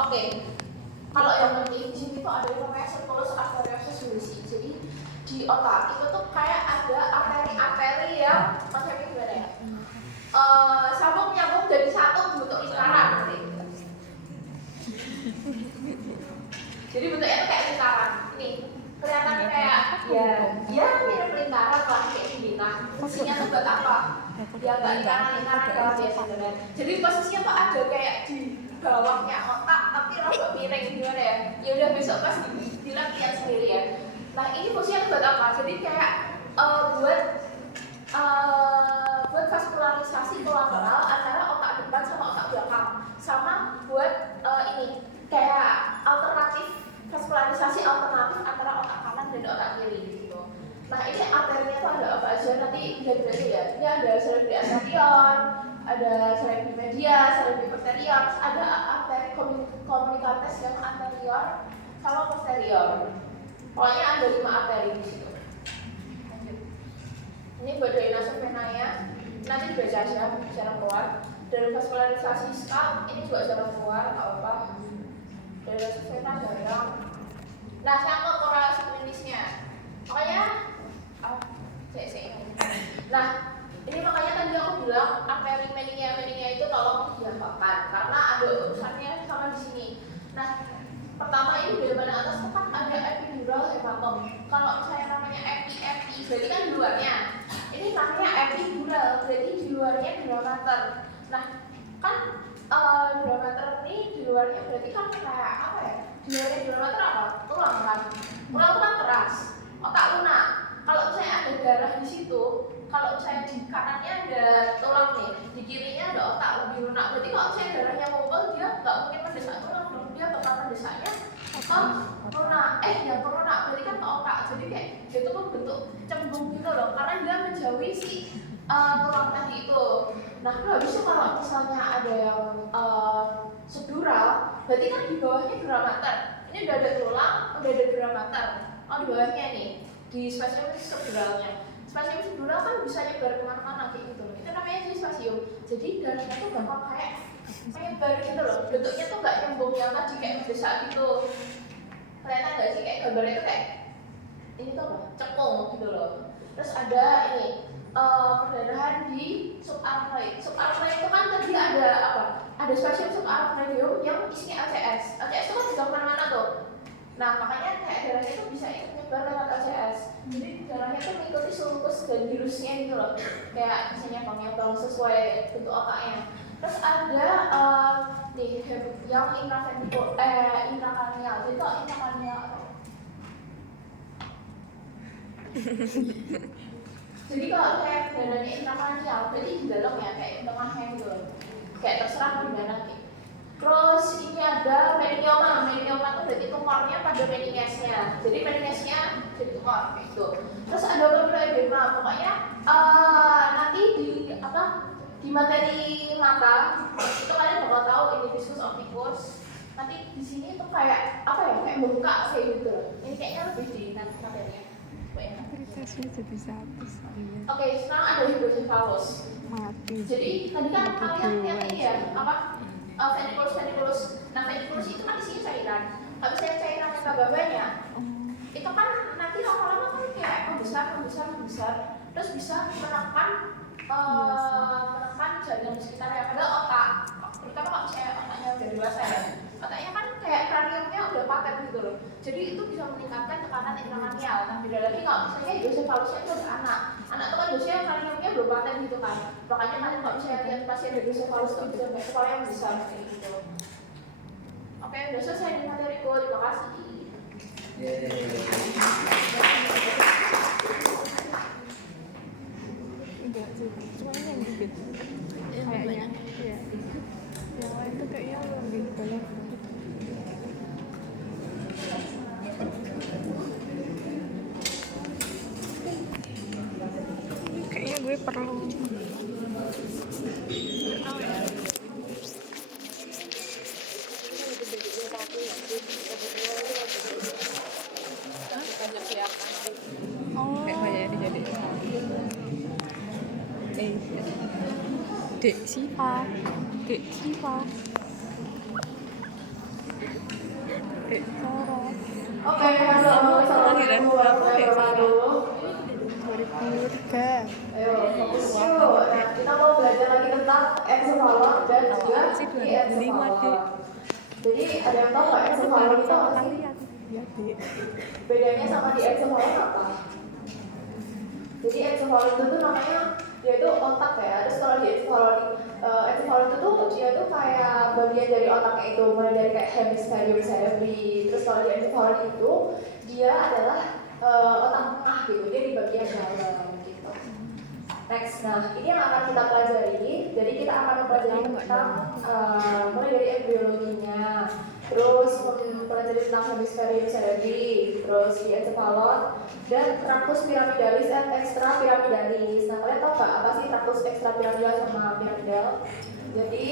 Oke. Kalau yang penting di sini tuh ada yang namanya circulus arteriosus lucis. Jadi di otak itu tuh kayak ada arteri-arteri yang konsepnya gimana ya? Sambung nyambung jadi satu bentuk lingkaran. Jadi bentuknya tuh kayak lingkaran. Ini kelihatan kayak ya mirip lingkaran lah kayak gini. Nah, fungsinya tuh buat apa? Ya nggak lingkaran kalau biasa benar. Jadi posisinya tuh ada kayak di bawahnya otak tapi rada miring gimana ya? Ya udah besok pas bilang lihat sendiri ya. Nah ini fungsinya buat apa? Jadi kayak buat vaskularisasi kolateral antara otak depan sama otak belakang, sama buat ini kayak vaskularisasi alternatif antara otak kanan dan otak kiri gitu. Nah ini arterinya tuh ada apa aja nanti bisa dibagi ya. Ini ada cerebri anterior, ada cerebri medial, cerebri posterior, ada arteri communicatis yang anterior sama posterior. Pokoknya ada 5 arteri di situ. Ini buat drainase venanya, nanti dibaca aja jalan keluar. Dari vaskularisasi scalp ini juga jalan keluar atau apa? Drainase vena jarang. Nah, sama korelasi klinisnya. Makanya Nah, ini makanya tadi aku bilang arteri meninya itu tolong digampangkan karena ada urusannya sama di sini. Nah, pertama ini di depan atas kan ada epidural hematom. Kalau misalnya namanya epi, berarti kan di luarnya. Ini namanya epidural, berarti di luarnya durometer. Nah, kan durometer ini di luarnya berarti kan kayak apa ya? Di luarnya durometer apa? Tulang kan? Tulang itu kan keras, otak lunak. Kalau misalnya ada darah di situ, kalau misalnya di kanannya ada tulang nih, di kirinya ada otak lebih lunak. Berarti kalau misalnya darahnya ngumpul, dia nggak mungkin mendesak tulang, dia bakal mendesaknya lunak. Yang lunak berarti kan ke otak. Jadi kayak itu tuh bentuk cembung gitu loh, karena dia menjauhi si tulang tadi itu. Nah, habisnya kalau misalnya ada yang subdural, berarti kan di bawahnya durometer. Ini udah ada tulang, udah ada durometer. Di bawahnya nih, di spasium subduralnya. Spasium subdural kan bisa nyebar kemana-mana kayak gitu loh. Itu namanya sih spasium. Jadi darahnya tuh gampang kayak nyebar gitu loh. Bentuknya tuh nggak nyembung yang tadi kayak mendesak gitu. Kelihatan nggak sih kayak gambarnya tuh kayak ini tuh cekung gitu loh. Terus ada ini perdarahan di subarachnoid. Subarachnoid itu kan tadi ada apa? Ada spasium subarachnoideum yang isinya LCS. LCS itu kan juga kemana-mana tuh. Nah makanya kayak darahnya itu bisa ikut nyebar lewat LCS. Jadi darahnya itu mengikuti sulcus dan virusnya gitu loh. Kayak misalnya nyambang sesuai bentuk otaknya. Terus ada yang intrakranial. Jadi kalau intrakranial jadi kalau kayak darahnya intrakranial, berarti di dalam ya kayak di tengahnya gitu loh. Kayak terserah di mana gitu. Terus ini ada meningioma. Meningioma itu berarti tumornya pada meningesnya. Jadi meningesnya jadi tumor gitu. Terus ada papilloedema. Pokoknya nanti di materi mata itu kalian bakal tahu ini diskus opticus. Nanti di sini tuh kayak apa ya? Kayak buka kayak gitu. Ini kayaknya lebih di nanti materinya. Jadi satu. Oke, sekarang ada hidrocephalus. Mati. Jadi tadi kan kalian lihat ini ya apa? Ventriculus. Nah, ventriculus itu kan isinya cairan. Kalau saya cairan babanya, itu kan nanti lama-lama kan kayak membesar, terus bisa menekan jaringan di sekitarnya. Padahal otak, terutama kalau misalnya otaknya udah dewasa ya, otaknya kan kayak kraniumnya udah paten gitu loh. Jadi itu bisa meningkatkan tekanan intrakranial. Nah, beda lagi kalau misalnya hidrosephalusnya itu ada anak itu kan biasanya kraniumnya belum paten gitu kan. Makanya kalian kalau misalnya lihat pasien hidrosephalus itu bisa sampai kepala yang besar kayak gitu. Oke, udah selesai di materiku. Terima kasih. Enggak sih, cuma ini yang dikit. Kayaknya, iya. Yang lain tuh kayaknya lebih banyak. Kayaknya gue perlu. Oh, kayak banyak dijadiin. Dek Siva. Sorot. Oke, assalamualaikum warahmatullahi wabarakatuh. 2003. Ayo, fokus yuk. Nah, kita mau belajar lagi tentang encephalon dan juga diencephalon. Jadi ada yang tahu nggak encephalon itu apa sih? Ya, Dek. Bedanya sama diencephalon apa? Jadi encephalon itu tuh namanya dia itu otak ya. Terus kalau encephalon itu tuh dia tuh kayak bagian dari otaknya itu, mulai dari kayak hemispherium cerebri. Terus kalau diencephalon itu dia adalah otak tengah gitu, dia di bagian dalam gitu. Next, nah ini yang akan kita pelajari. Jadi kita akan mempelajari tentang mulai dari embriologinya, terus mempelajari tentang hemispherium cerebri, terus diencephalon dan tractus pyramidalis dan extrapyramidalis. Nah kalian tahu nggak apa sih tractus extrapyramidal sama piramidal? Jadi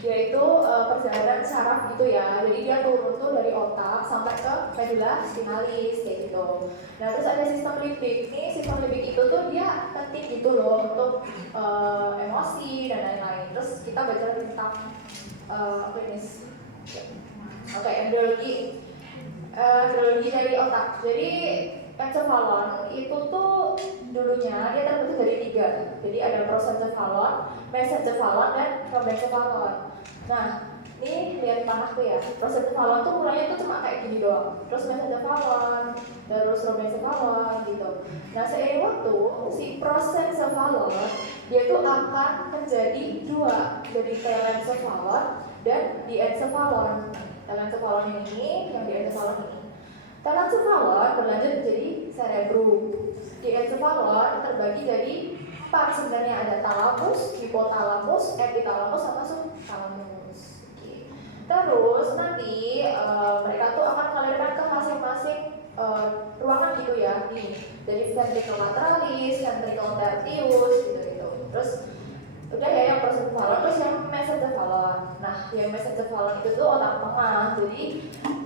dia itu perjalanan saraf gitu ya. Jadi dia turun tuh dari otak sampai ke medula spinalis kayak gitu. Nah terus ada sistem limbik. Nih sistem limbik itu tuh dia penting gitu loh untuk emosi dan lain-lain. Terus kita baca tentang klinis. Oke, embriologi dari otak. Jadi encephalon itu tuh dulunya dia terbentuk dari 3. Jadi ada prosencephalon, mesencephalon, dan rhombencephalon. Nah, ini lihat panahku ya. Prosencephalon tuh mulainya tuh cuma kayak gini doang. Terus mesencephalon, terus rhombencephalon gitu. Nah, seiring waktu si prosencephalon dia tuh akan menjadi 2, jadi telencephalon dan diencephalon. Telencephalon yang ini, yang diencephalon ini. Telencephalon berlanjut menjadi cerebrum. Diencephalon terbagi jadi 4 sebenarnya, ada thalamus, hipotalamus, epitalamus, sama subthalamus. Terus nanti mereka tuh akan mengalirkan ke masing-masing ruangan gitu ya. Nih, jadi ventricle lateralis, ventricle tertius gitu-gitu. Terus udah ya yang prosencephalon, terus yang mesencephalon. Nah, yang mesencephalon itu tuh otak tengah. Jadi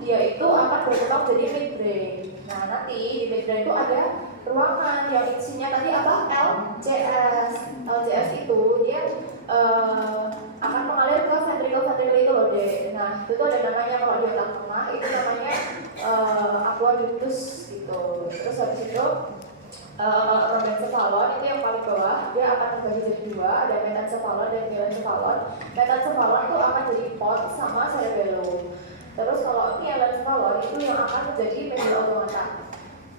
dia itu akan berkembang jadi midbrain. Nah, nanti di midbrain itu ada ruangan yang isinya tadi apa? LCS. LCS itu dia akan mengalir ke ventricle itu loh deh. Nah, itu tuh ada namanya kalau di otak tengah itu namanya aqueductus gitu. Terus habis itu rhombencephalon itu yang paling bawah, dia akan terbagi jadi 2, ada mesencephalon dan mielencephalon. Mesencephalon itu akan jadi pons sama cerebellum. Terus kalau mielencephalon itu yang akan menjadi medula oblongata.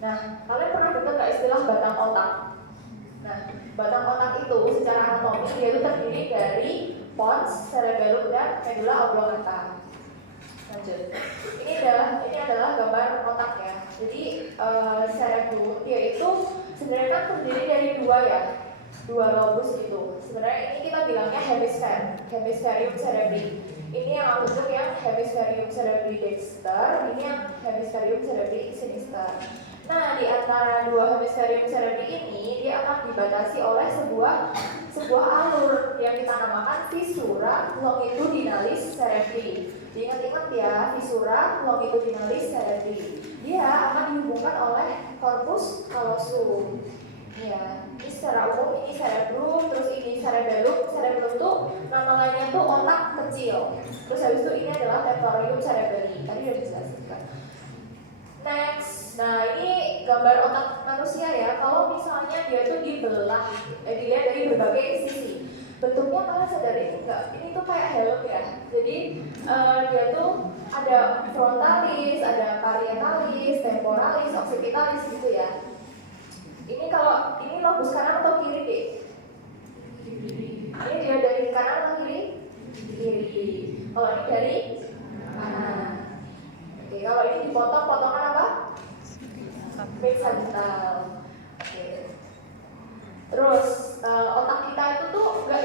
Nah, kalian pernah dengar nggak istilah batang otak? Nah, batang otak itu secara anatomi dia itu terdiri dari pons, cerebellum, dan medula oblongata. Lanjut. Ini adalah gambar otak ya. Jadi cerebrum dia itu sebenarnya kan terdiri dari 2 ya, 2 lobus gitu. Sebenarnya ini kita bilangnya hemispherium cerebri. Ini yang aku tunjuk yang hemispherium cerebri dexter, ini yang hemispherium cerebri sinister. Nah, di antara 2 hemispherium cerebri ini dia akan dibatasi oleh sebuah alur yang kita namakan fissura longitudinalis cerebri. Diingat-ingat ya, fissura longitudinalis cerebri. Dia akan dihubungkan oleh corpus callosum. Ya, ini secara umum ini cerebrum, terus ini cerebellum. Cerebellum tuh nama lainnya tuh otak kecil. Terus habis itu ini adalah temporium cerebelli. Tadi udah dijelaskan. Next, nah ini gambar otak manusia ya. Kalau misalnya dia tuh dibelah, dilihat dari berbagai sisi. Bentuknya kalian sadarin enggak? Ini tuh kayak helm ya. Jadi dia tuh ada frontalis, ada parietalis, temporalis, occipitalis gitu ya. Ini kalau ini lobus kanan atau kiri deh? Ini dia dari kanan atau kiri? Kiri. Kalau ini dari kanan. Oke, kalau ini dipotong, potongan apa? Sagittal. Oke. Terus otak kita itu tuh nggak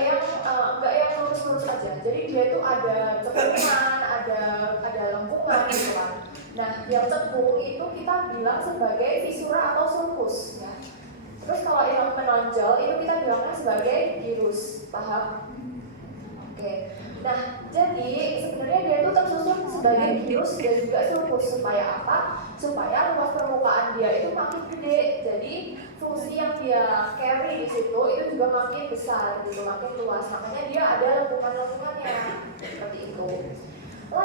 yang lurus-lurus aja. Jadi dia tuh ada cekungan, ada lengkungan gitu kan. Nah, yang cekung itu kita bilang sebagai fissura atau sulcus ya. Terus kalau yang menonjol itu kita bilangnya sebagai gyrus, paham? Oke. Nah, jadi sebenarnya dia itu tersusun sebagai gyrus dan juga sulcus. Supaya apa? Supaya luas permukaan dia itu makin gede. Jadi fungsi yang dia carry di situ itu juga makin besar, gitu, makin luas. Makanya dia ada lengkungan-lengkungannya seperti itu.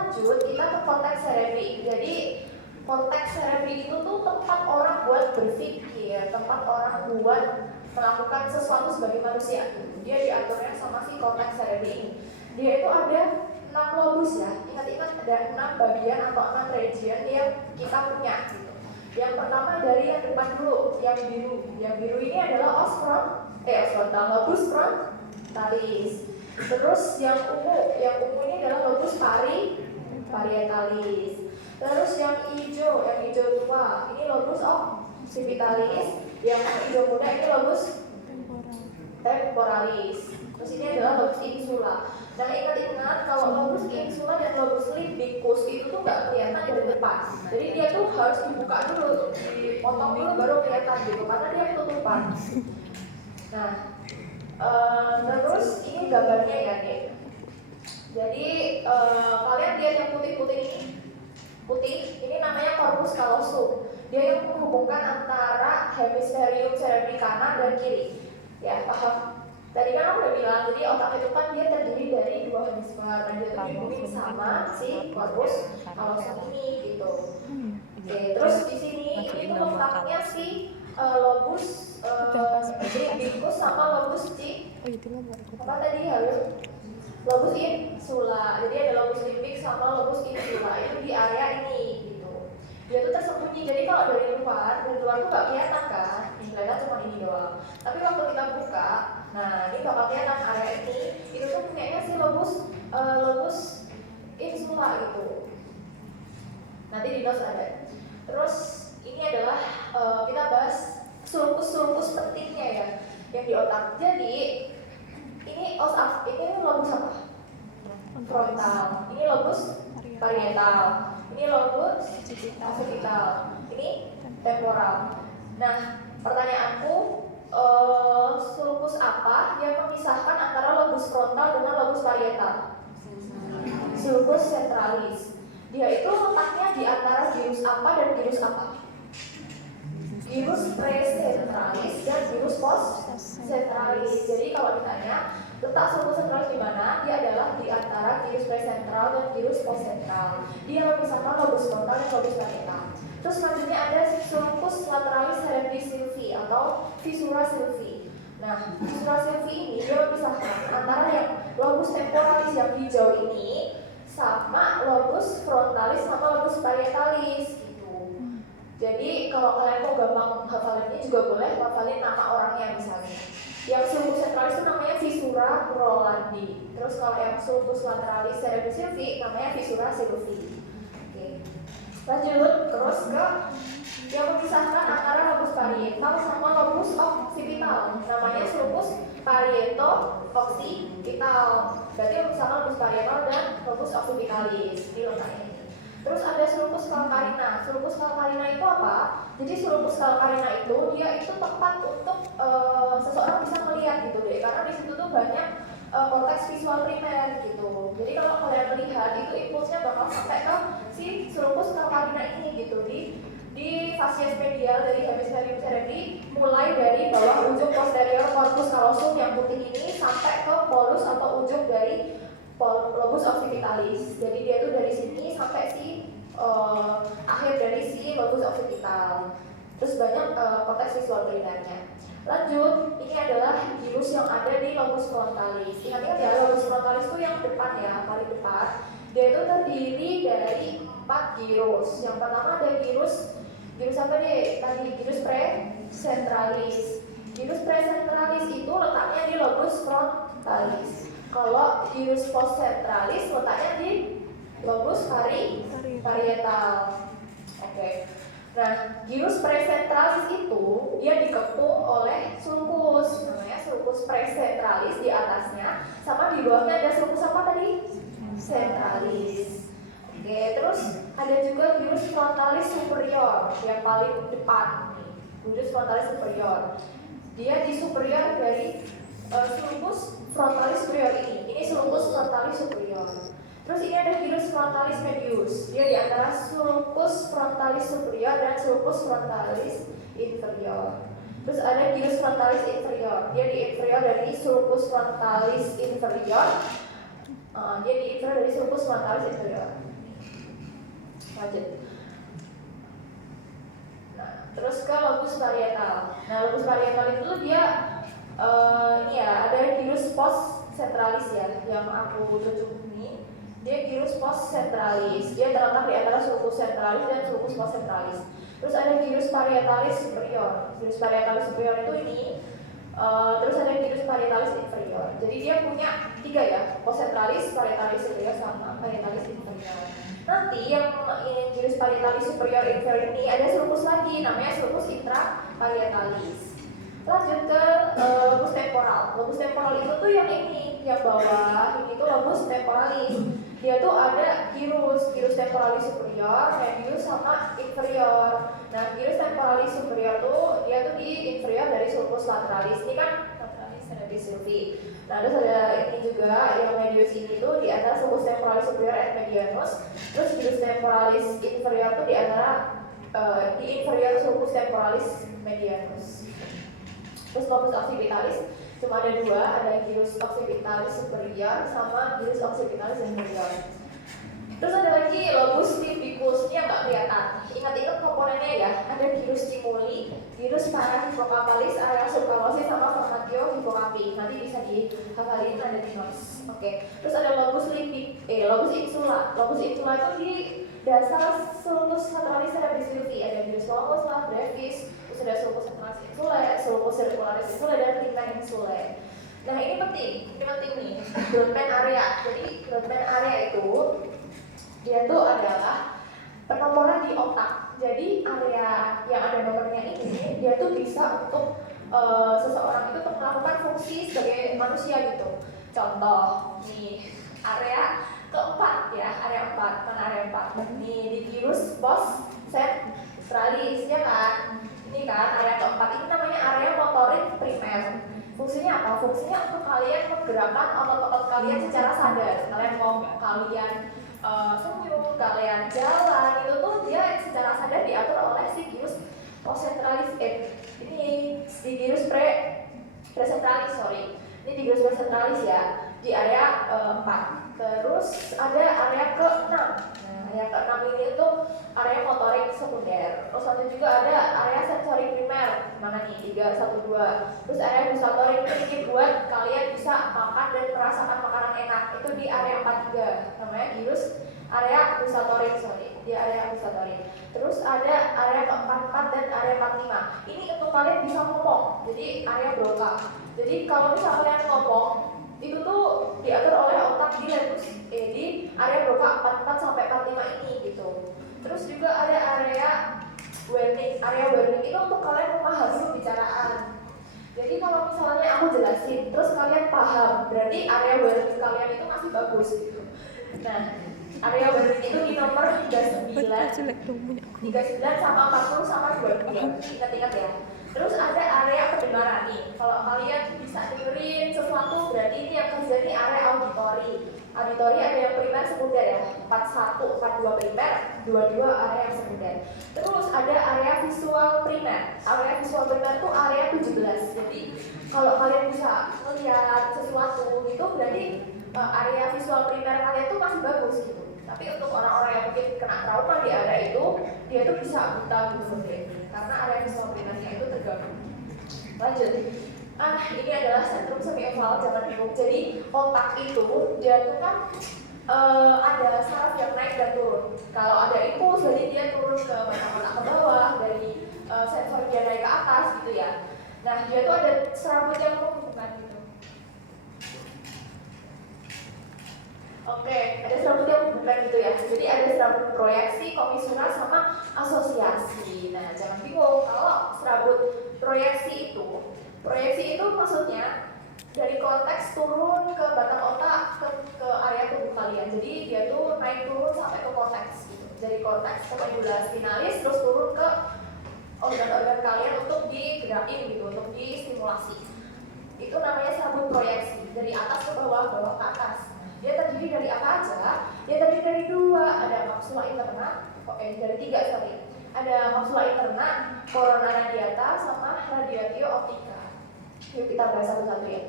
lanjut kita ke konteks cerebri. Jadi konteks cerebri itu tuh tempat orang buat berpikir, tempat orang buat melakukan sesuatu sebagai manusia. Dia diaturnya sama si konteks cerebri ini. Dia itu ada 6 lobus ya. Ingat-ingat ada 6 bagian atau 6 region yang kita punya gitu. Yang pertama dari yang depan dulu, yang biru. Yang biru ini adalah lobus frontalis. Terus yang ungu ini adalah lobus parietalis. Terus yang hijau tua, ini lobus occipitalis. Yang hijau muda ini lobus temporalis. Terus ini adalah lobus insula. Nah ingat-ingat kalau lobus insula dan lobus limbicus itu tuh nggak kelihatan dari depan. Jadi dia tuh harus dibuka dulu, dipotong dulu baru kelihatan gitu, karena dia ketutupan. Nah, terus ini gambarnya ya nih. Jadi kalian lihat yang putih-putih ini namanya corpus callosum. Dia yang menghubungkan antara hemisferium cerebri kanan dan kiri. Ya, paham? Tadi kan aku udah bilang, jadi otak itu kan dia terdiri dari 2 hemisfer, dan dia dihubungin sama si corpus callosum ini gitu. Oke, terus di sini itu letaknya si lobus limbicus sama lobus apa tadi lobus insula. Jadi ada lobus limbik sama lobus insula itu di area ini gitu. Dia tuh tersembunyi. Jadi kalau dari luar tuh nggak kelihatan kan, kelihatan cuma ini doang. Tapi waktu kita buka, nah ini bakal kelihatan area ini. Itu tuh punyanya si lobus insula gitu. Nanti di notes ada. Terus ini adalah kita bahas sulcus pentingnya ya yang di otak. Jadi ini lobus apa? Frontal. Ini lobus parietal. Ini lobus occipital. Ini temporal. Nah, pertanyaanku, sulcus apa yang memisahkan antara lobus frontal dengan lobus parietal? Sulcus centralis. Dia itu letaknya di antara gyrus apa dan gyrus apa? Gyrus precentralis dan gyrus postcentralis. Jadi kalau ditanya letak sulcus centralis di mana, dia adalah di antara gyrus presentral dan gyrus postcentral. Dia memisahkan lobus frontal dan lobus parietal. Terus selanjutnya ada sulcus lateralis cerebri sylvie atau fissura sylvie. Nah, fissura sylvie ini dia memisahkan antara yang lobus temporalis yang hijau ini sama lobus frontalis sama lobus parietalis gitu. Jadi kalau kalian mau gampang hafalin ini juga boleh hafalin nama orangnya misalnya. Yang sulcus centralis itu namanya fissura rolandi. Terus kalau yang sulcus lateralis cerebri sylvie namanya fissura sylvie. Oke. Lanjut terus ke yang memisahkan antara lobus parietal sama lobus occipital. Namanya sulcus parieto-occipital. Berarti memisahkan lobus parietal dan lobus occipitalis. Ini letaknya ini. Terus ada sulcus calcarina. Sulcus calcarina itu apa? Jadi sulcus calcarina itu dia itu tempat untuk seseorang bisa melihat gitu deh. Karena di situ tuh banyak konteks visual primer gitu. Jadi kalau kalian melihat itu impulsnya bakal sampai ke si sulcus calcarina ini gitu di facies medial dari hemisferium cerebri, mulai dari bawah ujung posterior corpus callosum yang putih ini sampai ke polus atau ujung dari lobus occipitalis. Jadi dia tuh dari sini sampai akhir dari si lobus occipital. Terus banyak konteks visual primernya. Lanjut, ini adalah gyrus yang ada di lobus frontalis. Ingat-ingat ya, lobus frontalis itu yang depan ya, paling depan. Dia itu terdiri dari 4 gyrus. Yang pertama ada gyrus apa deh? Tadi gyrus precentralis. Gyrus precentralis itu letaknya di lobus frontalis. Kalau gyrus postcentralis letaknya di lobus parietal. Oke. Nah, gyrus precentralis itu dia dikepung oleh sulcus, namanya sulcus precentralis di atasnya, sama di bawahnya ada sulcus apa tadi? Centralis. Oke, terus ada juga gyrus frontalis superior yang paling depan nih. Gyrus frontalis superior. Dia di superior dari sulcus frontalis superior ini. Ini sulcus frontalis superior. Terus ini ada gyrus frontalis medius. Dia di antara sulcus frontalis superior dan sulcus frontalis inferior. Terus ada gyrus frontalis inferior. Dia di inferior dari sulcus frontalis inferior. Dia di inferior dari sulcus frontalis inferior. Lanjut. Nah, terus ke lobus parietal. Nah, lobus parietal itu dia ini ya, ada gyrus post centralis ya, yang aku tunjuk ini. Dia gyrus post centralis. Dia terletak di antara sulcus centralis dan sulcus post centralis. Terus ada gyrus parietalis superior. Gyrus parietalis superior itu ini. Terus ada gyrus parietalis inferior. Jadi dia punya 3 ya, post centralis, parietalis superior sama parietalis inferior. Nanti yang ini gyrus parietalis superior inferior ini ada sulcus lagi, namanya sulcus intraparietalis. Lanjut ke lobus temporal. Lobus temporal itu tuh yang ini, yang bawah ini tuh lobus temporalis. Dia tuh ada gyrus temporalis superior, medius sama inferior. Nah, gyrus temporalis superior tuh dia tuh di inferior dari sulcus lateralis. Ini kan lateralis ada di sylvi. Nah, terus ada ini juga yang medius ini tuh di antara sulcus temporalis superior et medianus. Terus gyrus temporalis inferior tuh di antara di inferior sulcus temporalis medianus. Terus lobus occipitalis cuma ada 2, ada gyrus occipitalis superior sama gyrus occipitalis inferior. Terus ada lagi lobus tympicus, ini yang nggak kelihatan. Ingat-ingat komponennya ya, ada gyrus cimuli, gyrus parahipokampalis, area subkalosis sama formatio hipokampi. Nanti bisa dihafalin, ada di notes. Oke. Terus ada lobus lobus insula. Lobus insula itu di dasar sulcus lateralis cerebris sylvi, ada gyrus longus lah, brevis. Ada sulcus centralis insulae, sulcus circularis insulae, dan ligmen insulae. Nah, ini penting nih, Brodmann area. Jadi Brodmann area itu dia tuh adalah penomoran di otak. Jadi area yang ada nomornya ini dia tuh bisa untuk seseorang itu untuk melakukan fungsi sebagai manusia gitu. Contoh nih, area keempat ya, area 4, mana area 4? Nih di gyrus post centralis ya kan. Ini kan area keempat, ini namanya area motorik primer. Fungsinya apa? Fungsinya untuk kalian menggerakkan otot-otot kalian secara sadar. Kalian mau kalian senyum, kalian jalan, itu tuh dia secara sadar diatur oleh si gyrus postcentralis. Ini di gyrus precentralis, sorry. Ini di gyrus precentralis ya, di area 4. Terus ada area ke-6. Area ke-6 ini tuh area motorik sekunder. Terus satu juga ada area sensori primer. Mana nih? 3, 1, 2. Terus area gustatorik ini buat kalian bisa makan dan merasakan makanan enak. Itu di area 43. Namanya gyrus area gustatorik, sorry. Di area gustatorik. Terus ada area ke-44 dan area 45. Ini untuk kalian bisa ngomong. Jadi area Broca. Jadi kalau misalnya kalian ngomong, itu tuh diatur oleh otak di di area Broca 44 sampai 45 ini gitu. Terus juga ada area Wernicke. Area Wernicke itu untuk kalian memahami pembicaraan. Jadi kalau misalnya aku jelasin, terus kalian paham, berarti area Wernicke kalian itu masih bagus gitu. Nah, area Wernicke itu di nomor 39 sama 40 sama 22. Ingat-ingat ya. Terus ada area pendengaran nih. Kalau kalian bisa dengerin sesuatu, berarti ini yang kerja nih area auditori. Auditori ada yang primer sekunder ya. 41, 42 primer, 22 area yang sekunder. Terus ada area visual primer. Area visual primer itu area 17. Jadi kalau kalian bisa melihat sesuatu itu berarti area visual primer kalian itu masih bagus gitu. Tapi untuk orang-orang yang mungkin kena trauma di area itu, dia tuh bisa buta gitu karena area visual primernya itu terganggu. Lanjut. Ini adalah sentrum semioval, jangan bingung. Jadi otak itu dia tuh kan ada saraf yang naik dan turun. Kalau ada impuls, jadi dia turun ke mana-mana ke bawah, dari sensor dia naik ke atas gitu ya. Nah, dia tuh ada serabut yang menghubungkan gitu. Oke, ada serabut yang menghubungkan gitu ya. Jadi ada serabut proyeksi, komisural, sama asosiasi. Nah, jangan bingung kalau serabut proyeksi itu maksudnya dari korteks turun ke batang otak ke area tubuh kalian. Jadi dia tuh naik turun sampai ke korteks gitu. Dari korteks ke medula spinalis terus turun ke organ-organ kalian untuk digerakin gitu, untuk distimulasi. Itu namanya serabut proyeksi, dari atas ke bawah, bawah ke atas. Dia terdiri dari apa aja? Dia terdiri dari 2, ada kapsula interna, dari 3 sorry. Ada kapsula interna, corona radiata, sama radiatio optica. Yuk kita bahas satu-satu ya.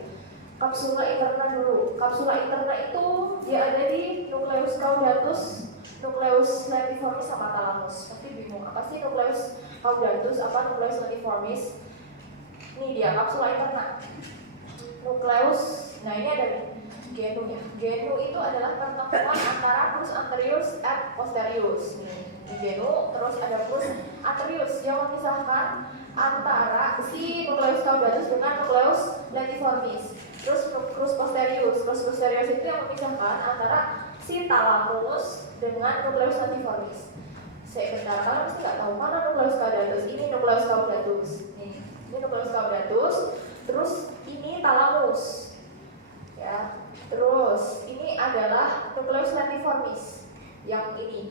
Kapsula interna dulu. Kapsula interna itu dia ada di nucleus caudatus nukleus lentiformis sama thalamus. Pasti bingung, apa sih nukleus caudatus, apa nukleus lentiformis? Ini dia kapsula interna. Nukleus, nah ini ada genunya. Genu itu adalah pertemuan antara pus anterius et posterius. Ini genu, terus ada pus anterius yang memisahkan antara si nukleus caudatus dengan nukleus lentiformis. Terus pus posterius itu yang memisahkan antara si thalamus dengan nukleus lentiformis. Sebentar, kalian mesti nggak tahu mana nukleus caudatus. Ini nukleus caudatus. Ini nukleus caudatus. Terus ini thalamus. Ya. Terus ini adalah nukleus lentiformis. Yang ini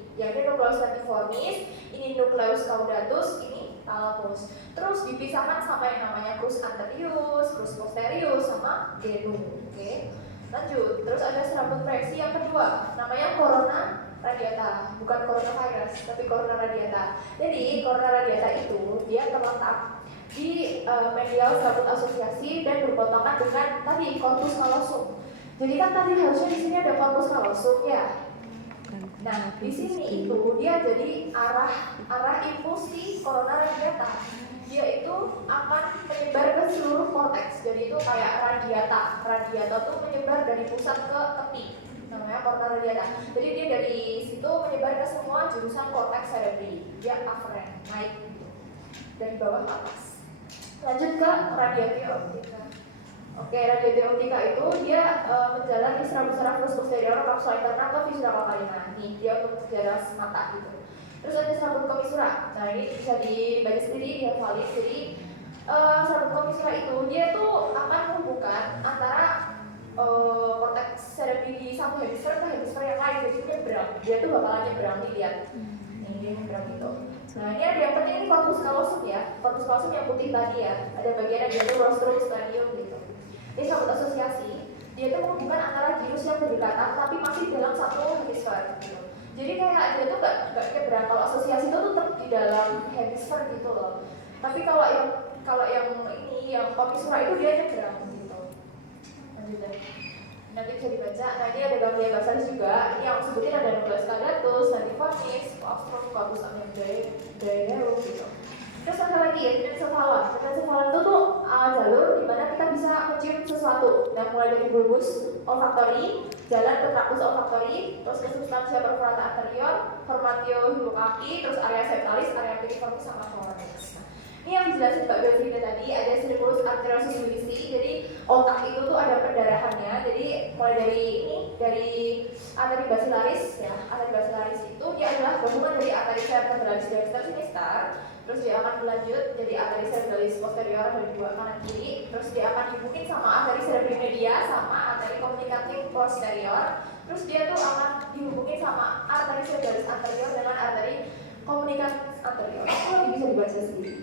nukleus lentiformis, ini nukleus caudatus, ini thalamus. Terus dipisahkan sama yang namanya pus anterius, pus posterius, sama genu. Oke. Lanjut, terus ada serabut reaksi yang kedua, namanya corona radiata, bukan coronavirus, tapi corona radiata. Jadi corona radiata itu dia terletak di medial serabut asosiasi dan berpotongan dengan tadi corpus callosum. Jadi kan tadi harusnya di sini ada corpus callosum ya. Nah di sini itu dia jadi arah impulsi corona radiata. Dia itu akan menyebar ke seluruh korteks. Jadi itu kayak radiata. Radiata tuh menyebar dari pusat ke tepi. Namanya corona radiata. Jadi dia dari situ menyebar ke semua jurusan korteks cerebri. Dia afferent, naik gitu. Dari bawah ke atas. Lanjut ke radiatio optica. Oke, radiatio optica itu dia menjalar di serabut-serabut posterior kapsula interna ke viscera papilina. Nih, dia untuk jarak mata gitu. Terus ada serabut komisura. Nah ini bisa dibaca sendiri, dihafalin. Jadi serabut komisura itu dia tuh akan menghubungkan antara korteks cerebri di satu hemisfer ke hemisfer yang lain. Jadi nyebrang. Dia tuh bakalan nyebrang, dilihat. Ini dia nyebrang gitu. Nah ini ada yang penting, ini corpus callosum ya. Corpus callosum yang putih tadi ya. Ada bagian yang itu rostrum stadium gitu. Ini serabut asosiasi. Dia tuh menghubungkan antara virus yang berdekatan tapi masih dalam satu hemisfer gitu. Jadi kayak dia tuh gak nyebrang. Kalau asosiasi itu tetap di dalam hemisfer gitu loh. Tapi kalau yang ini yang komisura itu dia nyebrang gitu. Lanjut deh. Nanti bisa dibaca. Nah ini ada ganglia basalis juga. Ini yang sebutin ada nukleus caudatus, lentiformis, obstrum, corpus amygdalae gitu. Terus ada lagi ya, mesencephalon. Mesencephalon itu tuh jalur di mana kita bisa mencium sesuatu. Yang mulai dari bulbus olfaktori, jalan ke tractus olfaktori, terus ke substansia perforata anterior, formatio hipokaki, terus area septalis, area piriformis sama thorax. Ini yang dijelasin Mbak Belvina tadi, ada circulus arteriosus judici. Jadi otak itu tuh ada pendarahannya. Jadi mulai dari arteri basilaris ya, arteri basilaris itu dia adalah gabungan dari arteri cerebralis dexter sinister. Terus dia akan berlanjut jadi arteri cerebralis posterior dari dua kanan kiri. Terus dia akan dihubungin sama arteri cerebri media sama arteri komunikatif posterior. Terus dia tuh akan dihubungin sama arteri cerebralis anterior dengan arteri komunikatif anterior. Itu lebih bisa dibaca sendiri.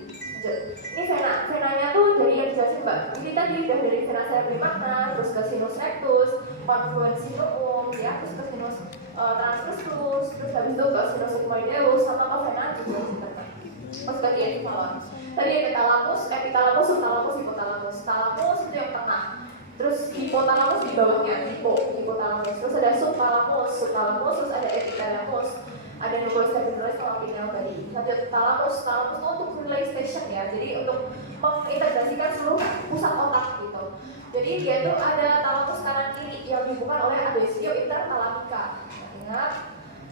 Ini venanya tuh dari yang dijelasin Mbak. Ini tadi udah dari vena cerebri magna, terus ke sinus rectus, confluens sinuum, ya, terus ke sinus transversus, terus habis itu ke sinus sigmoideus sama ke vena juga. Terus tadi epithalon. Tadi ada thalamus, epithalamus, subthalamus, hipotalamus. Thalamus itu yang tengah. Terus hipotalamus di bawahnya, hipotalamus. Terus ada subthalamus, terus ada epithalamus. Ada nukleus terminalis sama pineal tadi. Lanjut thalamus itu untuk relay station ya. Jadi untuk mengintegrasikan seluruh pusat otak gitu. Jadi dia itu ada thalamus kanan kiri yang dihubungkan oleh adhesio interthalamica. Ingat.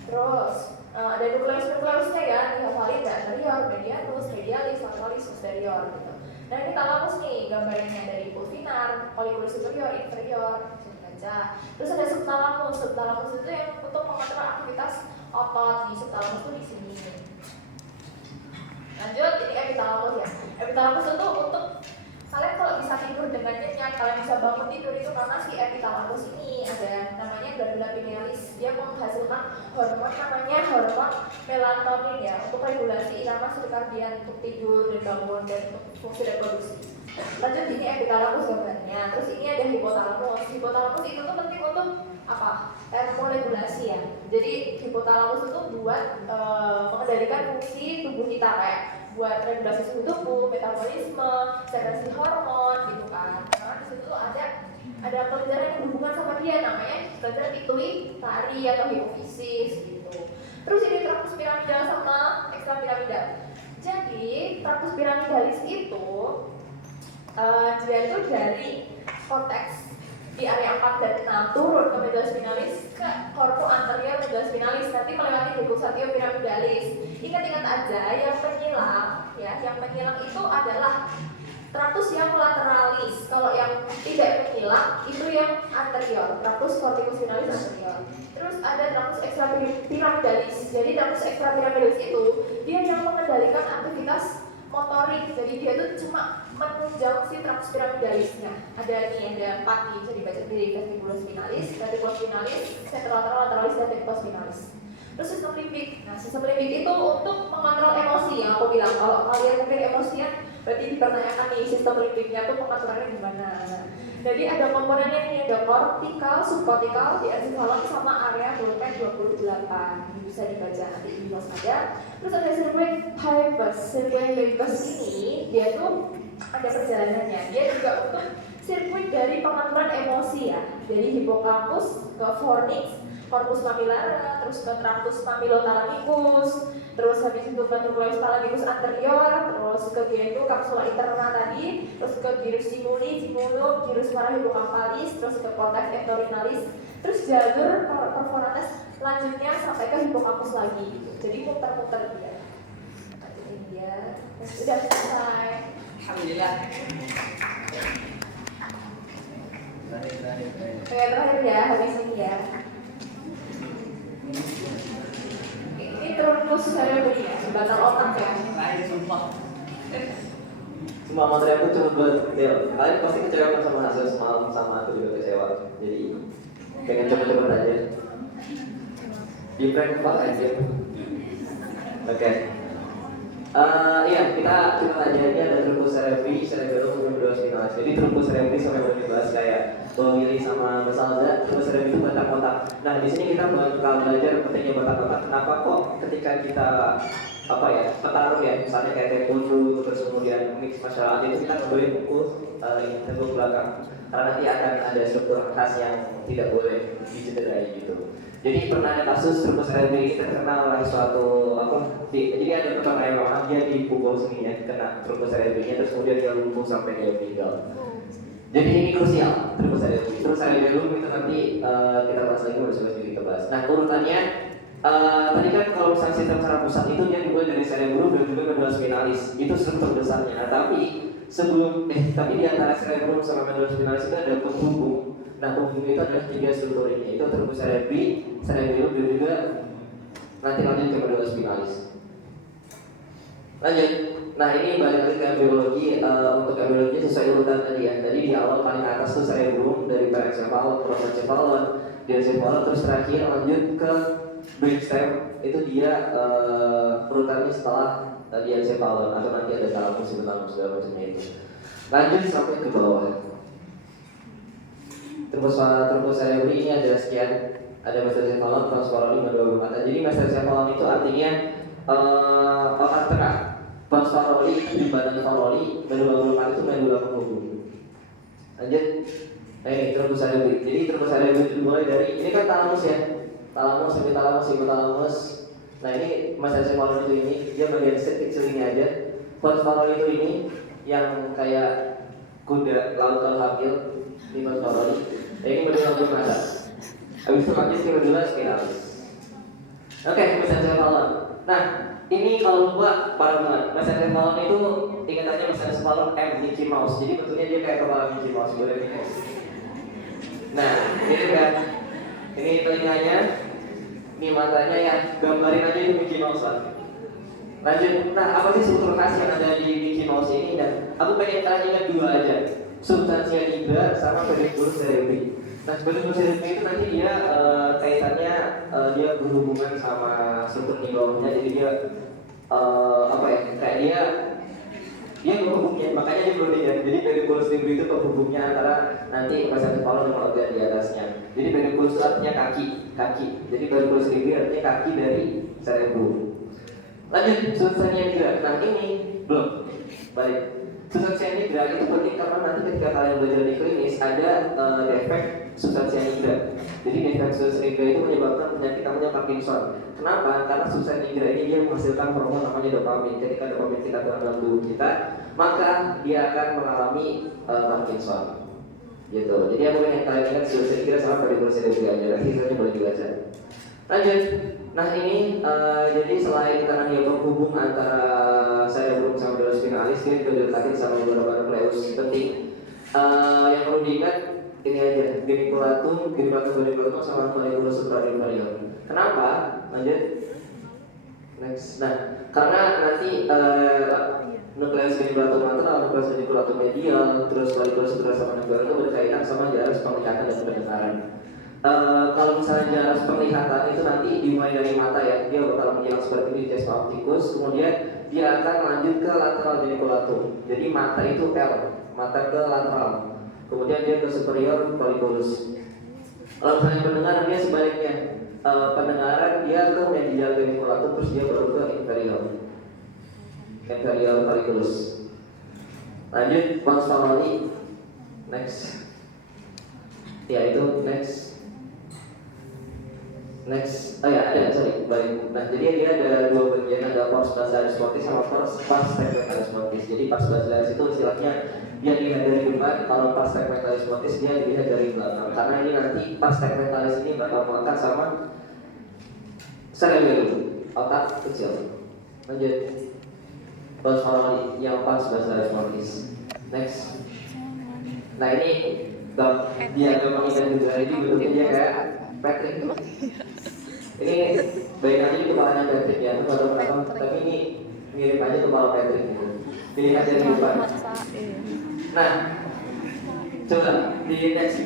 Terus ada nukleusnya ya, dihafalin anterior, medianus, medialis, laterales, posterior gitu. Nah ini thalamus nih, gambarnya dari pulvinar, colliculus superior, inferior, bisa dibaca. Terus ada subthalamus itu yang untuk mengatur aktivitas otot. Di subthalamus itu di sini. Lanjut, ini epithalamus ya. Epithalamus itu untuk kalian kalau bisa tidur dengan nyenyak, kalian bisa bangun tidur itu karena si epithalamus ini ada namanya glandula pinealis. Dia menghasilkan hormon namanya hormon melatonin ya untuk regulasi irama sirkadian untuk tidur dan bangun dan untuk fungsi reproduksi. Lanjut, ini epithalamus gambarnya. Terus ini ada hipotalamus. Hipotalamus itu tuh penting untuk apa? Termoregulasi ya. Jadi hipotalamus itu buat mengendalikan fungsi tubuh kita kayak buat regulasi suhu tubuh, metabolisme, sekresi hormon gitu kan. Karena di situ tuh ada ada pelajaran yang berhubungan sama dia, namanya pelajaran pituitari atau hipofisis gitu. Terus ini tractus piramidal sama ekstrapiramidal. Jadi tractus piramidalis itu dia itu dari konteks di area 4 dan 6 turun ke medulla spinalis ke corpu anterior medulla spinalis, nanti melewati decussatio piramidalis. Ingat-ingat aja yang penyilang itu adalah tractus yang lateralis. Kalau yang tidak penyilang itu yang anterior, tractus corticospinalis anterior. Terus ada tractus extrapiramidalis. Jadi tractus extrapiramidalis itu dia yang mengendalikan aktivitas motorik. Jadi dia itu cuma menunjang si tractus piramidalisnya. Ada 4 nih, bisa dibaca sendiri: vestibulo spinalis, ventriculo spinalis, centrolateral lateralis, dan ventriculo spinalis. Terus sistem limbik. Nah, sistem limbik itu untuk mengontrol emosi yang aku bilang. Kalau kalian mungkin emosian, berarti dipertanyakan nih sistem limbiknya tuh pengaturannya gimana. Jadi ada komponennya nih, ada kortikal, subkortikal, di encephalon sama area Broca 28. Bisa dibaca nanti di bawah aja. Terus ada sirkuit hypus. Sirkuit hypus ini dia tuh ada perjalanannya. Dia juga untuk sirkuit dari pengaturan emosi ya. Dari hipokampus ke fornix, corpus mammillaris, terus ke tractus mammillothalamicus, terus habis itu ventriculus thalamicus anterior, terus ke itu kapsula interna tadi, terus ke gyrus cimuli, cimulum, gyrus parahipokampalis, terus ke cortex entorinalis, terus jalur perforates lanjutnya sampai ke hipokampus lagi. Jadi muter-muter dia. Ini dia. Sudah selesai. Alhamdulillah. Terakhir ya, habis ini ya. Ini terus saya beri ya, jembatan otak ya. Lain sumpah. Semua materi aku cuma buat Del. Kalian pasti kecewa sama hasil semalam, sama aku juga kecewa. Jadi pengen coba-coba aja. Di prank apa aja. Oke. Iya, kita cuma aja ini ada truncus cerebri, cerebellum, medulla spinalis. Jadi truncus cerebri sampai mau dibahas kayak Willy sama Basalza. Truncus cerebri itu batang otak. Nah, di sini kita bakal belajar pentingnya batang otak. Kenapa kok ketika kita petarung ya, misalnya kayak taekwondo, terus kemudian mix martial art itu kita boleh pukul tembok belakang, karena nanti akan ada struktur khas yang tidak boleh dicederai gitu. Jadi pernah ada kasus truncus cerebri ini terkenal oleh suatu jadi ada pertanyaan orang dia dipukul sini ya, kena truncus cerebri-nya, terus kemudian dia lumpuh sampai dia meninggal. Jadi ini krusial truncus cerebri. Terus cerebellum itu nanti kita bahas lagi, harus kita bahas. Nah, urutannya tadi kan kalau misalnya sistem saraf pusat itu dia dimulai dari cerebellum dan juga medulla spinalis. Itu struktur besarnya. Nah, tapi di antara cerebellum sama medulla spinalis itu ada penghubung. Nah, penghubung itu adalah 3 struktur ini. Itu truncus cerebri, cerebellum dan juga nanti lanjut ke medulla spinalis. Lanjut. Nah, ini balik lagi ke embriologi. Untuk embriologi sesuai urutan tadi ya. Tadi di awal paling atas tuh cerebellum, dari parencephalon, prosencephalon, diencephalon, terus terakhir lanjut ke brainstem. Itu dia urutannya setelah diencephalon, atau nanti ada thalamus, hipotalamus, segala macamnya itu. Lanjut sampai ke bawah. Truncus cerebri ini ada sekian. Ada mesencephalon, transferoli, medulla oblongata. Jadi mesencephalon itu artinya otak tengah. Transferoli di badan faroli, medulla oblongata itu medulla penghubung. Lanjut. Nah, ini truncus cerebri. Jadi truncus cerebri itu dimulai dari ini kan thalamus ya. Thalamus, hipotalamus, hipotalamus. Nah, ini mesencephalon itu ini dia bagian kecil ini aja. Transferoli itu ini yang kayak kuda laut kalau hamil di transferoli. Nah, ini medulla oblongata. Habis itu lanjut ke medulla spinalis. Oke, mesencephalon. Nah, ini kalau lupa parah banget. Mesencephalon itu ingat aja mesencephalon M Mickey Mouse. Jadi bentuknya dia kayak kepala Mickey Mouse, boleh lihat. Nah, ini kan. Ini telinganya, ini matanya ya. Gambarin aja itu Mickey Mouse lah. Lanjut. Nah, apa sih struktur khas yang ada di Mickey Mouse ini? Dan aku pengen kalian ingat 2 aja. Substansia nigra sama pedicellus cerebri. Nah, pedicellus cerebri itu nanti dia kaitannya dia berhubungan sama struktur neurolnya. Jadi dia kayak dia penghubungnya, makanya dia perlu dilihat. Jadi pedicellus cerebri itu penghubungnya antara nanti mesencephalon dengan organ di atasnya. Jadi pedicellus artinya kaki. Jadi pedicellus cerebri artinya kaki dari cerebrum. Lanjut, substansia nigra. Nah, ini belum balik. Substansi nigra itu penting karena nanti ketika kalian belajar di klinis ada defek substansi nigra. Jadi defek substansi nigra itu menyebabkan penyakit namanya Parkinson. Kenapa? Karena substansi nigra ini dia menghasilkan hormon namanya dopamin. Ketika dopamin kita kurang dalam tubuh kita, maka dia akan mengalami Parkinson. Gitu. Jadi aku pengen kalian ingat substansi nigra sama varikolis cerebri aja. Nanti saya boleh dibaca. Lanjut. Nah ini jadi selain karena dia penghubung antara cerebrum sama dolus spinalis, ini juga diletakin sama beberapa nukleus penting. Yang perlu diingat ini aja, geniculatum sama folliculus suprainferior. Kenapa? Lanjut. Next. Nah, karena nanti nukleus geniculatum lateral, nukleus geniculatum medial, terus folliculus suprainferior itu berkaitan sama jarak penglihatan dan pendengaran. Kalau misalnya jarak penglihatan itu nanti dimulai dari mata ya, dia bakal menyilang seperti ini di chesma opticus, kemudian dia akan lanjut ke lateral geniculatum. Jadi mata itu L, mata ke lateral, kemudian dia ke superior folliculus. Kalau misalnya pendengaran dia sebaliknya, pendengaran dia ke medial geniculatum, terus dia baru ke inferior folliculus. Lanjut pons family, next. Ya itu next. Oh ya ada, sorry, balik. Nah jadi dia ada dua bagian, ada pars basilaris mortis sama pars tegmentalis mortis. Jadi pars basilaris itu istilahnya dia dilihat dari depan, kalau pars tegmentalis mortis dia dilihat dari belakang. Karena ini nanti pars tegmentalis ini bakal mengangkat sama cerebellum, otak kecil. Lanjut pars family yang pars basilaris mortis. Next. Nah ini dia memang ingat juga, ini bentuknya dia kayak Patrick. Ini baik aja di kepalanya Patrick ya, itu nggak tahu kenapa, tapi ini mirip aja kepala Patrick gitu. Pilih aja di depan. Nah, coba di next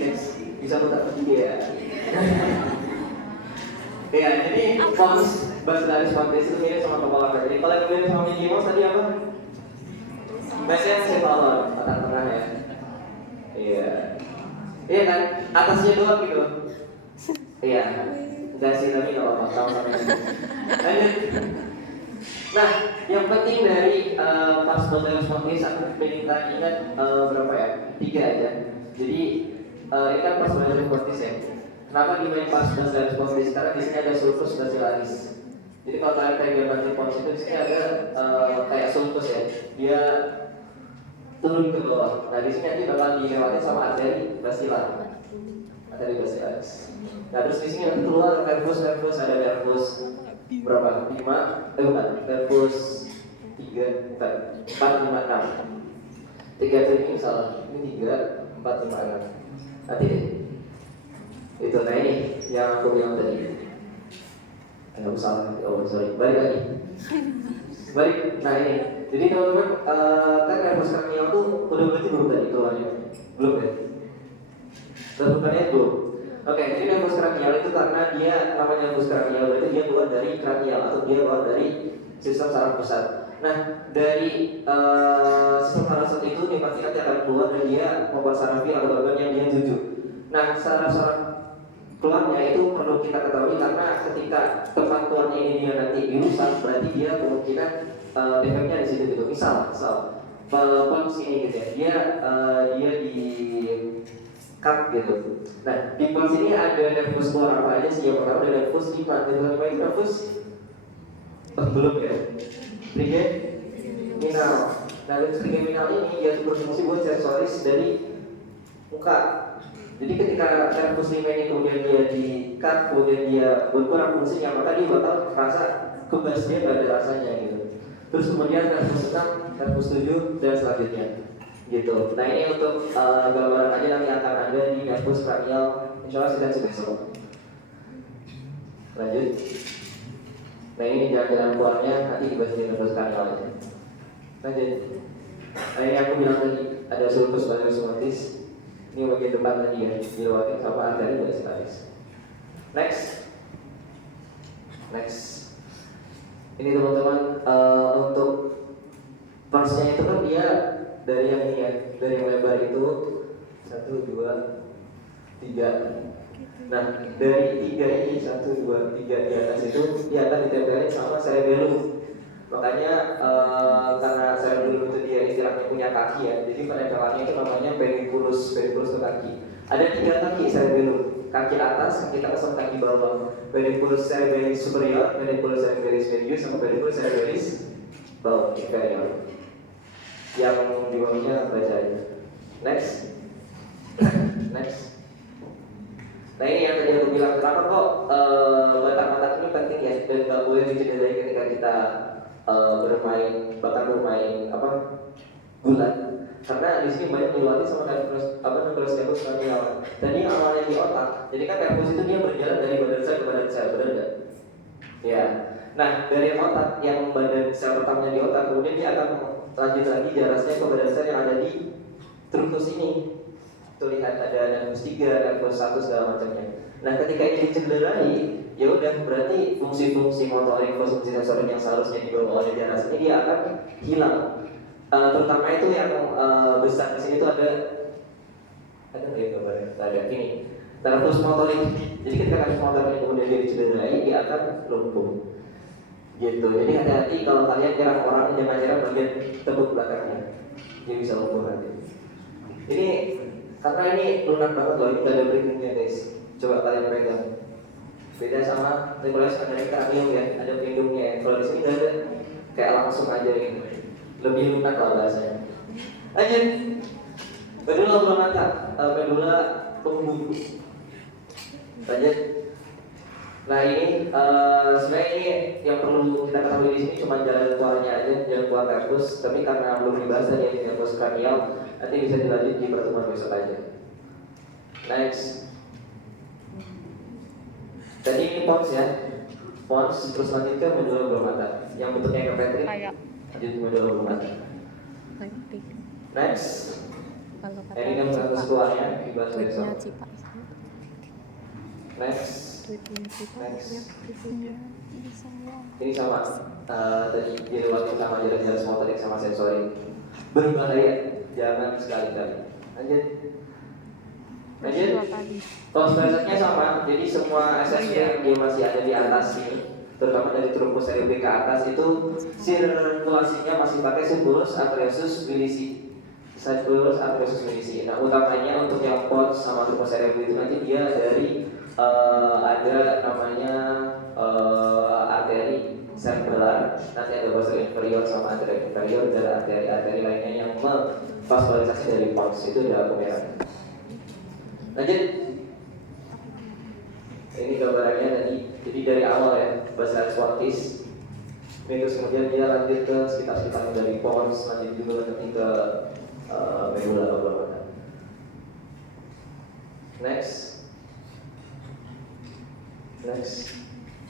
bisa putar ya. Ya, jadi pons basilaris mortis itu mirip sama kepala Patrick. Kalau yang mirip sama Mickey Mouse tadi apa? Biasanya cephalon, otak tengah ya. Iya. Iya kan, atasnya doang gitu. Iya, enggak sih, tapi nggak apa-apa, sama-sama. Lanjut. Nah, yang penting dari pars basilaris mortis aku minta ingat berapa ya? 3 aja. Jadi ini kan pars basilaris mortis ya. Kenapa dimain pars basilaris mortis? Karena di sini ada sulcus basilaris. Jadi kalau kalian kayak gambar di pons itu di sini ada kayak sulcus ya. Dia turun ke bawah. Nah di sini nanti bakal dilewati sama arteri basilar. Arteri basilaris. Nah terus di sini nanti keluar nervus ada nervus berapa? 5, nervus 3, 4, 5, 6. 3 ini salah. Ini 3, 4, 5, 6. Nanti deh. Itu nah ini yang aku bilang tadi. Enggak salah. Oh sorry. Balik lagi. Balik. Nah ini. Jadi teman-teman kan nervus cranial tuh udah berarti belum tadi keluarnya? Belum ya? Tentukannya belum. Oke, jadi nervus cranial itu karena dia namanya nervus cranial berarti dia keluar dari cranial atau dia keluar dari sistem saraf pusat. Nah dari sistem saraf pusat itu nih pasti nanti akan keluar dan dia mempersarafi organ yang dia tuju. Nah saraf-saraf keluarnya itu perlu kita ketahui karena ketika tempat keluarnya ini dia nanti dirusak berarti dia kemungkinan defeknya di situ gitu. Misal pons ini gitu ya, dia di cut gitu. Nah di pons ini ada nervus keluar apa aja sih? Yang pertama ada nervus 5. Nervus nervus belum ya. Trigeminal. Nah nervus trigeminal ini dia berfungsi buat sensoris dari muka. Jadi ketika nervus 5 ini kemudian dia di cut, kemudian dia berkurang fungsinya, maka dia bakal merasa kebas, dia gak ada rasanya gitu. Terus kemudian nervus 6, nervus 7 dan selanjutnya gitu. Nah ini untuk gambaran aja nanti akan ada di nervus cranial. Insya Allah kita besok. Lanjut. Nah ini jalan-jalan keluarnya nanti dibahas di nervus cranial aja. Lanjut. Nah ini aku bilang tadi ada sulcus basilaris mortis. Ini bagian depan tadi ya, dilewatin sama arteri basilaris. Next. Ini teman-teman untuk parsnya itu kan dia dari yang ini ya, dari yang lebar itu 1, 2, 3. Nah dari 3 ini 1, 2, 3 di atas itu dia akan ditempelin sama cerebellum. Makanya karena cerebellum itu dia istilahnya punya kaki ya, jadi penempelannya itu namanya pedicellus ke kaki. Ada 3 kaki cerebellum, kaki atas, kaki tengah, sama kaki bawah. Pedicellus cerebellaris superior, pedicellus cerebellaris medius, sama pedicellus cerebellaris bawah inferior. Yang di bawahnya baca aja. Next. Nah ini yang tadi aku bilang, kenapa kok batang-batang ini penting ya, dan nggak boleh dicederai ketika kita bermain bulan. Karena di sini banyak dilatih sama nervus cranial. Dan ini awalnya di otak. Jadi kan nervus itu dia berjalan dari badan sel ke badan sel, benar nggak? Ya. Nah dari otak yang badan sel pertamanya di otak, kemudian dia akan lanjut lagi jaraknya ke badan sel yang ada di trunkus ini. Tuh lihat ada nervus 3, nervus 1 segala macamnya. Nah ketika ini dicederai, ya udah berarti fungsi-fungsi motorik, fungsi sensorik yang seharusnya dibawa oleh jaras ini dia akan hilang. Terutama itu yang besar di sini tuh ada nggak ya gambarnya? Ada ini nervus motorik. Jadi ketika nervus motorik kemudian dia dicederai, dia akan lumpuh. Gitu. Jadi hati-hati kalau kalian nyerang orang, jangan nyerang bagian tepuk belakangnya, dia bisa lumpuh nanti. Ini karena ini lunak banget loh, ini nggak ada pelindungnya guys. Coba kalian pegang. Beda sama Nicholas ada cranium ya, ada pelindungnya ya. Kalau di sini nggak ada, kayak langsung aja gitu. Lebih lunak lah bahasanya. Lanjut. Pedula oblongata, pedula pembungku. Lanjut. Nah ini sebenarnya ini yang perlu kita ketahui di sini cuma jalan keluarnya aja, jalan keluar nervus. Tapi karena belum dibahas tadi ya nervus cranial, nanti bisa dilanjut di pertemuan besok aja. Next. Tadi ini pons ya, pons. Terus lanjut ke medula oblongata yang bentuknya kepetri. Lanjut ke medula oblongata. Next. Ini kan nervus keluarnya dibahas besok. Next. Ini sama tadi dilewati sama jalan-jalan motorik sama sensorik. Berbahaya, jangan sekali-kali. Lanjut. Konspirasinya sama, jadi semua SSP dia masih ada di atas sini, terutama dari trunkus cerebri ke atas itu sirkulasinya masih pakai sulcus arteriosus bilisi. Nah utamanya untuk yang pons sama trunkus cerebri itu nanti dia dari ada namanya arteri cerebellar, nanti ada basal inferior sama arteri inferior, dan arteri lainnya yang memvasularisasi dari pons itu udah merah. Lanjut. Ini gambarannya tadi. Jadi dari awal ya, basilaris fortis. Terus kemudian dia lanjut ke sekitar dari pons, lanjut juga nanti ke medula oblongata. Next.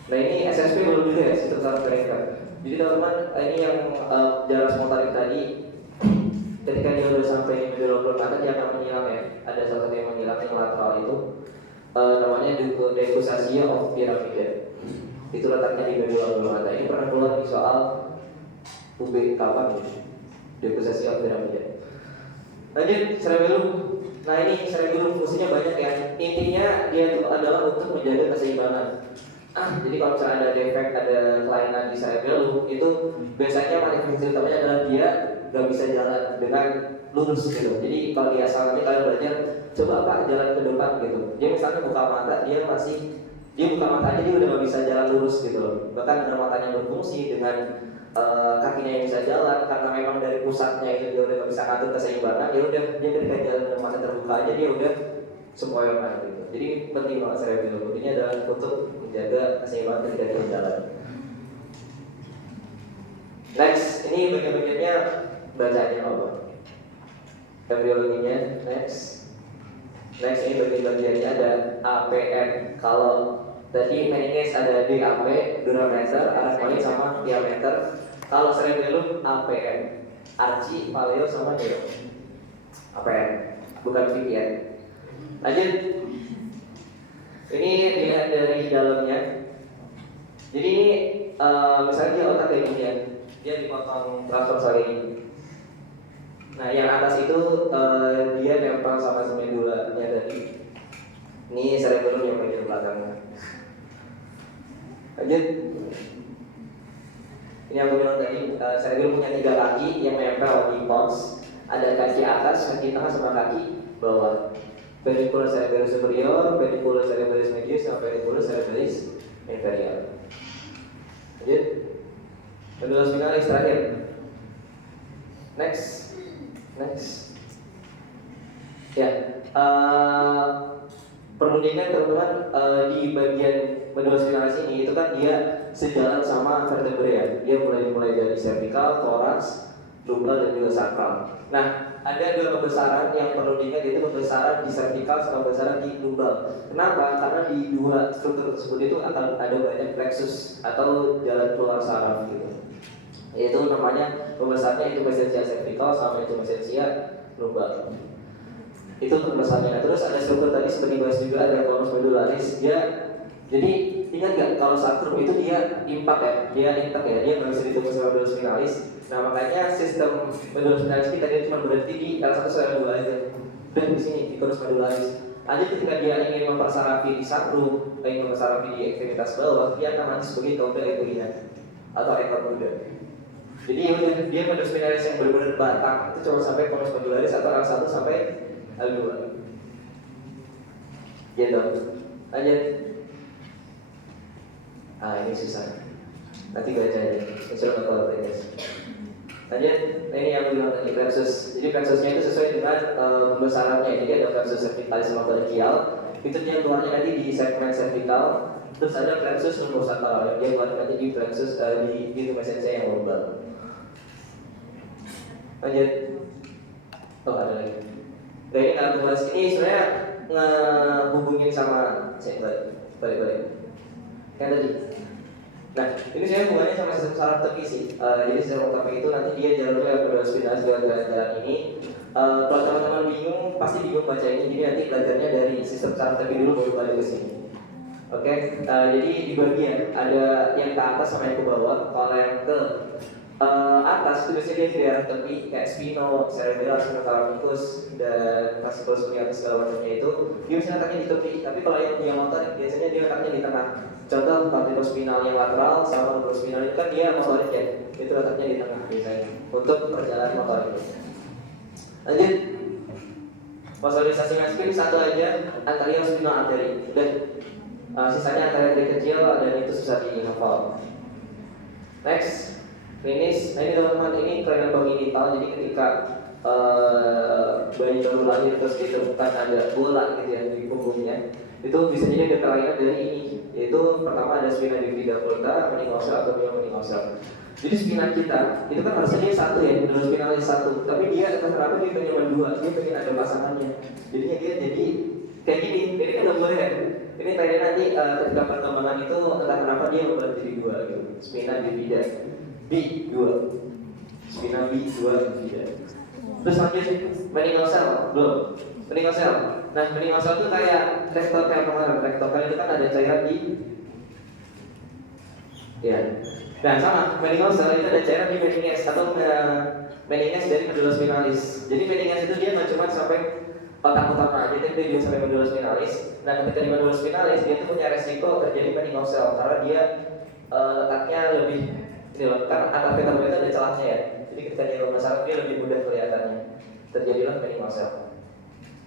Nah ini SSP belum juga ya, sekitar mereka. Jadi teman-teman, ini yang jarak motorik tadi, ketika dia udah sampai di medula oblongata dia akan menyilang ya. Ada salah satu yang menyilang yang lateral itu namanya decussatio of pyramida. Itu letaknya di medula oblongata. Ini pernah keluar di soal UB kapan ya? Decussatio of pyramida. Lanjut, cerebellum. Nah ini cerebellum fungsinya banyak ya. Intinya dia itu adalah untuk menjaga keseimbangan. Jadi kalau misalnya ada defek, ada kelainan di cerebellum, itu biasanya manifestasi utamanya adalah dia nggak bisa jalan dengan lurus gitu. Jadi kalau di asal nanti kalian belajar, coba Pak jalan ke depan gitu. Dia misalnya buka mata, dia buka mata aja dia udah nggak bisa jalan lurus gitu. Bahkan dengan matanya berfungsi, dengan kakinya yang bisa jalan, karena memang dari pusatnya itu dia udah nggak bisa ngatur keseimbangan. Ya udah dia ketika jalan dengan mata terbuka aja dia udah sempoyongan gitu. Jadi penting banget cerebellum. Ini adalah untuk menjaga keseimbangan ketika dia jalan. Next, ini bagian-bagiannya bacanya apa? Embriologinya. Next ini bagian-bagiannya ada APM. Kalau tadi meninges ada DAP, durameter, arachnoid sama diameter. Kalau cerebellum APM, archi, paleo sama neo. APM, bukan VPN. Lanjut. Ini dilihat dari dalamnya. Jadi ini misalnya dia otak kayak gini ya, dia dipotong transversal ini. Nah yang atas itu dia nempel sama medulanya tadi. Ini cerebellum yang bagian belakangnya. Lanjut. Ini aku bilang tadi, cerebellum punya 3 kaki yang menempel di pons. Ada kaki atas, kaki tengah, sama kaki bawah. Pedicula cerebelis superior, pedicula cerebelis medius, sama pedicula cerebelis inferior. Lanjut. Medula spinalis terakhir. Next. Ya, perundingan teman-teman di bagian medula spinalis ini itu kan dia sejalan sama vertebrae ya. Dia mulai dari cervical, thorax, lumbal, dan juga sacral. Nah, ada 2 pembesaran yang perlu diingat, yaitu pembesaran di cervical sama pembesaran di lumbal. Kenapa? Karena di 2 struktur tersebut itu akan ada banyak plexus atau jalan keluar saraf gitu. Yaitu namanya pembesarnya itu mesensia cervical sama itu mesensia lumbal. Itu pembesarannya. Terus ada struktur tadi seperti bahas juga, ada conus medularis. Jadi ingat gak kalau sacrum itu dia impact ya, dia nggak bisa ditunggu sama medula spinalis. Nah makanya sistem medula spinalis kita dia cuma berhenti di L1 sampai L2 aja. Dan di sini di conus medularis. Aja ketika dia ingin mempersarafi di sacrum, ingin mempersarafi di ekstremitas bawah, dia akan maju sebagai tombel equina atau ekor kuda. Jadi dia medula spinalis yang benar-benar batang itu cuma sampai conus medularis atau L1 sampai L2. Gitu. Lanjut. Ini susah. Nanti baca aja. Saya kalau guys. Lanjut. Ini yang bilang tadi plexus. Jadi plexusnya itu sesuai dengan pembesarannya. Jadi ada plexus cervicalis sama brachial. Itu dia keluarnya nanti di segmen cervical. Terus ada plexus lumbosacral. Dia keluarnya nanti di plexus di mesensia yang lumbal. Lanjut. Ada lagi. Dan ini kalau bahas ini sebenarnya ngehubungin sama balik. Kan tadi. Nah, ini saya hubungannya sama sistem saraf tepi sih. Jadi sistem saraf tepi itu nanti dia jalurnya medula spinalis jalan ini. Kalau teman-teman bingung, pasti bingung baca ini. Jadi nanti belajarnya dari sistem saraf tepi dulu baru balik ke sini. Oke, jadi di bagian ada yang ke atas sama yang ke bawah. Kalau yang ke atas itu biasanya dia di daerah tepi kayak spino, cerebellum, spinocalamicus, dan fasciculus spinalis segala macamnya itu dia bisa letaknya di tepi. Tapi kalau yang motor biasanya dia letaknya di tengah. Contoh cortical spinal yang lateral sama lumbar spinal itu kan dia motorik ya, itu letaknya di tengah biasanya untuk perjalanan motor itu. Lanjut. Fosilisasi maskulin satu aja, anterior spinal artery. Udah. Sisanya arteri kecil dan itu susah dihafal. Next. Finish. Nah ini teman-teman, ini kelainan kongenital. Jadi ketika bayi baru lahir terus ditemukan ada bola gitu ya di punggungnya, itu bisa jadi ada kelainan dari ini. Yaitu pertama ada spina bifida volta, meningocel atau meningocel. Jadi spina kita itu kan harusnya dia satu ya, medula spinalis satu, tapi dia kenapa dia pengen 2, dia pengen ada pasangannya. Jadinya dia jadi kayak gini. Ini kan udah boleh kan? Ini tadi nanti ketika perkembangan itu entah kenapa dia membuat jadi 2 gitu. Spina bifida B2, spina B2 bifida. Terus lanjut meningocel belum? Meningocel. Nah meningocel itu kayak rektokel kemarin. Rektokel itu kan ada cairan di ya. Nah sama meningocel itu ada cairan di meninges atau meninges dari medula spinalis. Jadi meninges itu dia nggak cuma sampai otak utama aja, tapi dia juga sampai medula spinalis. Nah ketika di medula spinalis dia itu punya resiko terjadi meningocel karena dia letaknya lebih ini loh, kan antar vitamin itu ada celahnya ya. Jadi ketika dia rumah sakit dia lebih mudah kelihatannya. Terjadilah meningocel.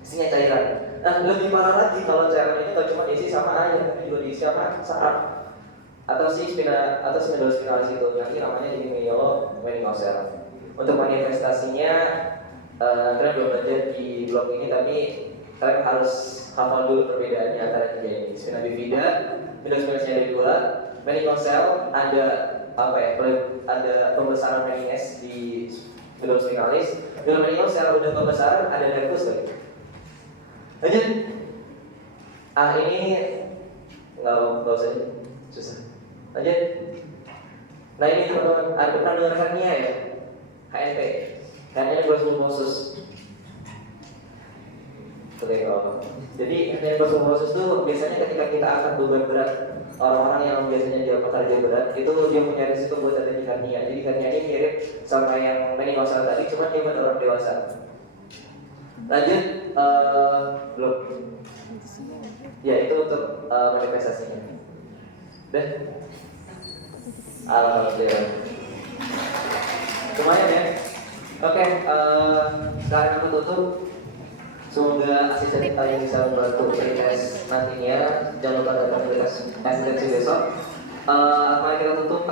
Isinya cairan. Nah lebih parah lagi kalau cairan itu nggak cuma diisi sama air, tapi juga diisi sama saraf atau si medula spinalis itu yang ini namanya jadi meningocel. Untuk manifestasinya kalian belum belajar di blog ini, tapi kalian harus hafal dulu perbedaannya antara 3 ini. Spina bifida, medula spinalis ada 2, meningocel ada apa ya? Ada pembesaran meninges di medula spinalis. Medula meningocel udah pembesaran ada nervus lagi. Lanjut. Ini nggak usah susah. Lanjut. Nah ini teman-teman, ada pernah dengar hernia ya? HNP. Hernia pulmosus. Oke, jadi hernia pulmosus itu biasanya ketika kita angkat beban berat, orang-orang yang biasanya dia pekerja berat itu dia punya risiko buat terjadi hernia. Jadi hernia ini mirip sama yang meningocel tadi, cuma dia buat orang dewasa. Lanjut, belum. Ya itu untuk manifestasinya. Alhamdulillah. Lumayan ya. Oke, sekarang aku tutup. Semoga asisten kita yang bisa membantu tes nantinya. Jangan lupa datang ke tes besok. Mari kita tutup.